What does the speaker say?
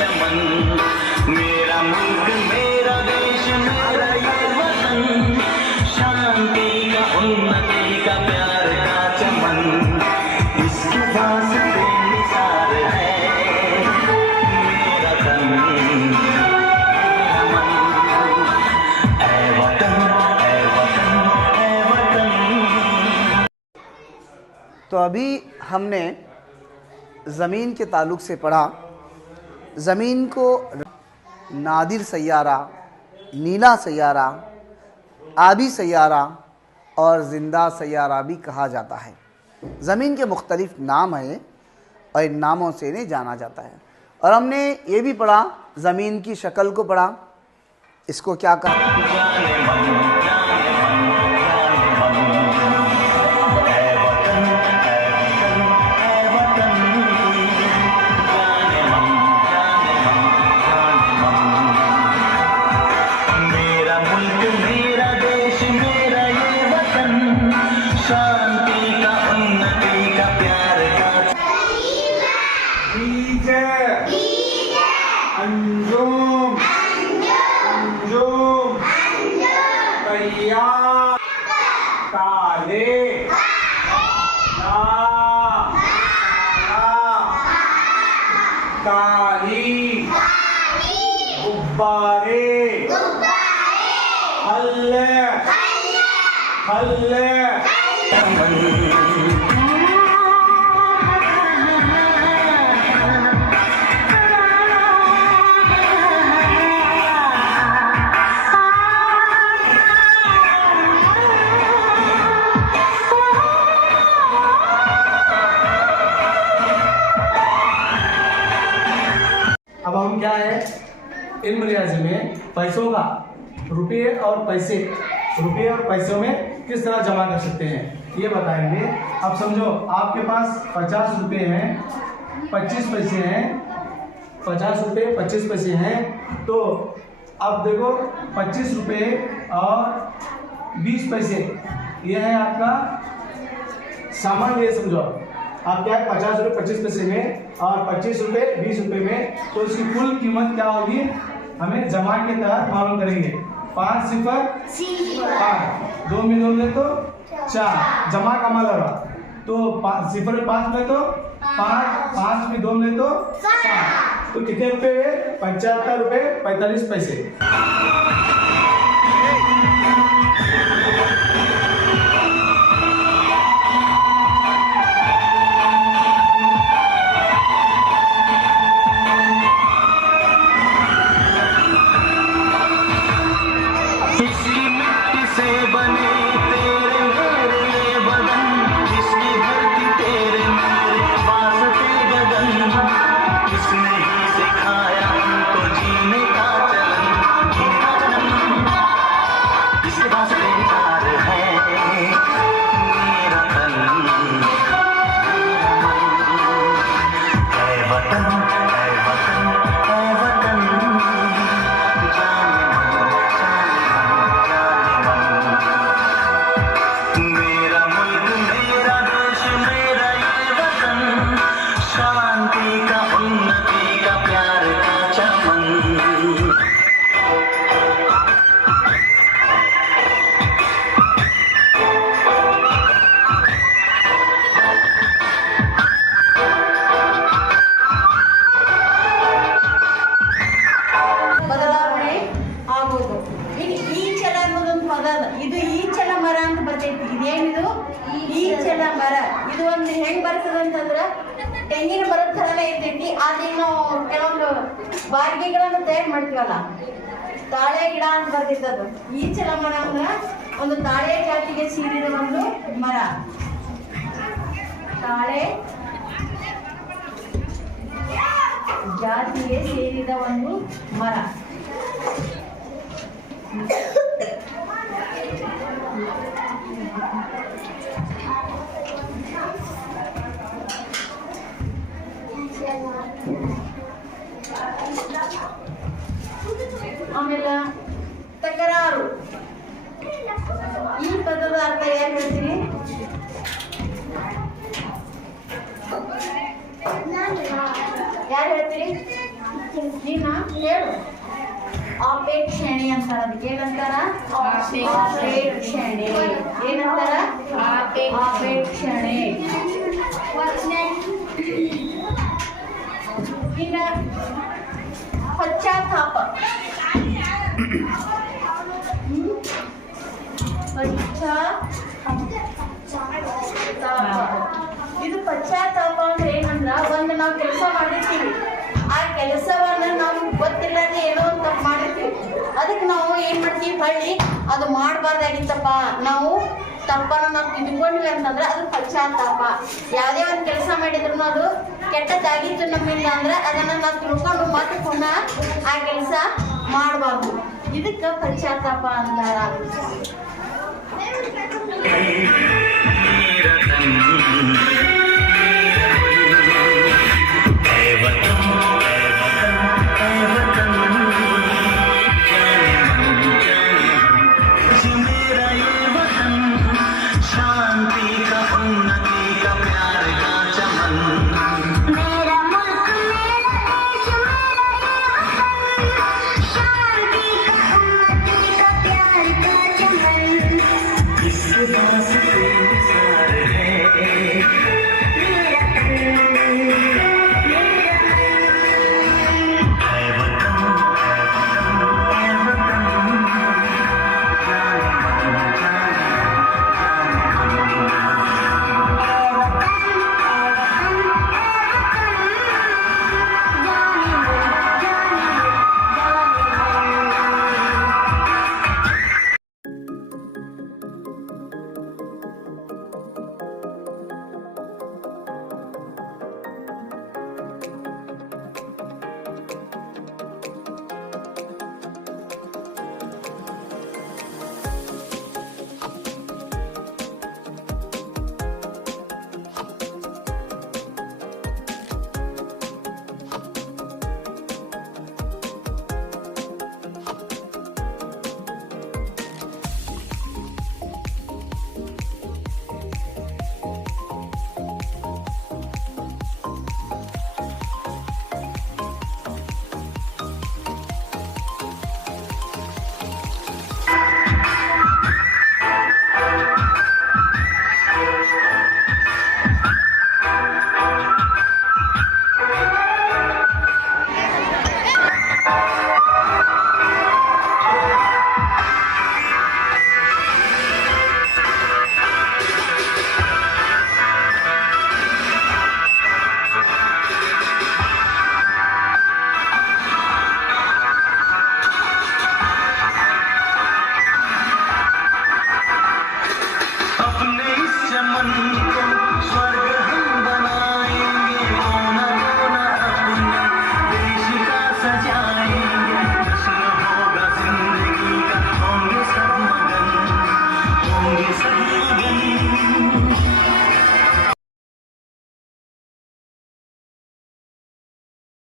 चमन, मेरा मुल्क मेरा देश मेरा ये वतन, शांति का उन्नति का प्यार का चमन, इसके वास्ते निसार है मेरा तन मेरा मन। ऐ वतन ऐ वतन ऐ वतन। तो अभी हमने ज़मीन के ताल्लुक़ से पढ़ा। ज़मीन को नादिर सैयारा, नीला सैयारा, आबी सैयारा और ज़िंदा सैयारा भी कहा जाता है। ज़मीन के मुख्तलिफ़ नाम हैं और इन नामों से इन्हें जाना जाता है। और हमने ये भी पढ़ा, ज़मीन की शक्ल को पढ़ा, इसको क्या कहा। अंजुम अंजुम तैयार ताले ला काली गुब्बारे हल्ले हल्ले। अब हम क्या है, इल्म रियाजी में पैसों का रुपये और पैसों में किस तरह जमा कर सकते हैं ये बताएंगे। अब समझो आपके पास 50 रुपये हैं, 25 पैसे हैं, 50 रुपये 25 पैसे हैं। तो अब देखो 25 रुपये और 20 पैसे ये है आपका सामान। ये समझो आप क्या है 50 रुपये 25 पैसे में और 25 रुपये 20 रुपये में, तो इसकी कुल कीमत क्या होगी हमें जमा के तहत मालूम करेंगे। 5 सिफर 5, 2 में 2 ले तो 4, जमा का माल तो 5 सिफर में 5 ले तो 5, 5 में 2 ले तो 7, तो कितने रुपये हुए 75 रुपये 45 पैसे। ತೆಂಗಿನ ಮರದ ಥರನೇ ಇರ್ತೈತಿ, ಆದ್ರೆ ನಾವು ಕೆಲವೊಂದು ಬಾರ್ಗಿಗಳನ್ನು ತಯಾರು ಮಾಡ್ತೀವಲ್ಲ, ತಾಳೆ ಗಿಡ ಅಂತ ಬರ್ತಿತ್ತದು. ಈಚಲ ಮರ ಅಂದ್ರ ಒಂದು ತಾಳೆ ಜಾತಿಗೆ ಸೇರಿದ ಒಂದು ಮರ. ತಾಳೆ ಜಾತಿಗೆ ಸೇರಿದ ಒಂದು ಮರ. ಆಮೇಲೆ ತಕರಾರು, ಈ ಪದದ ಅರ್ಥ ಯಾರು ಹೇಳ್ತೀರಿ? ಯಾರು ಹೇಳ್ತೀರಿ? ಹೇಳು. ಆಪೇಕ್ಷಣೆ ಅಂತಾರ. ಅದಕ್ಕೆ ಏನಂತಾರ? ಆಪೇಕ್ಷಣೆ. ಏನಂತಾರ? ಆಪೇಕ್ಷಣೆ. ಇನ್ನ ಪಶ್ಚಾತ್ತಾಪ. ಇದು ಪಶ್ಚಾತ್ತಾಪ ಅಂದ್ರೆ ಏನಂದ್ರ, ಒಂದು ನಾವು ಕೆಲಸ ಮಾಡಿರ್ತೀವಿ, ಆ ಕೆಲಸವನ್ನ ನಾವು ಗೊತ್ತಿಲ್ಲದೆ ಏನೋ ಒಂದು ತಪ್ಪು ಮಾಡಿರ್ತೀವಿ, ಅದಕ್ಕೆ ನಾವು ಏನ್ ಮಾಡ್ತೀವಿ, ಹೊಳ್ಳಿ ಅದು ಮಾಡಬಾರ್ದಾಗಿತ್ತಪ್ಪ, ನಾವು ತಪ್ಪನ್ನು ನಾವು ತಿದ್ಕೊಂಡ್ವಿ ಅಂತಂದ್ರೆ ಅದು ಪಶ್ಚಾತ್ತಾಪ. ಯಾವುದೇ ಒಂದು ಕೆಲಸ ಮಾಡಿದ್ರು ಅದು ಕೆಟ್ಟದ್ದಾಗಿತ್ತು ನಮ್ಮಿಂದ ಅಂದ್ರೆ ಅದನ್ನ ನಾವು ತಿಳ್ಕೊಂಡು ಮತ್ತೆ ಪುನಃ ಆ ಕೆಲಸ ಮಾಡಬಾರ್ದು. ಇದಕ್ಕೆ ಪಶ್ಚಾತ್ತಾಪ ಅಂತಾರ. होंगे सब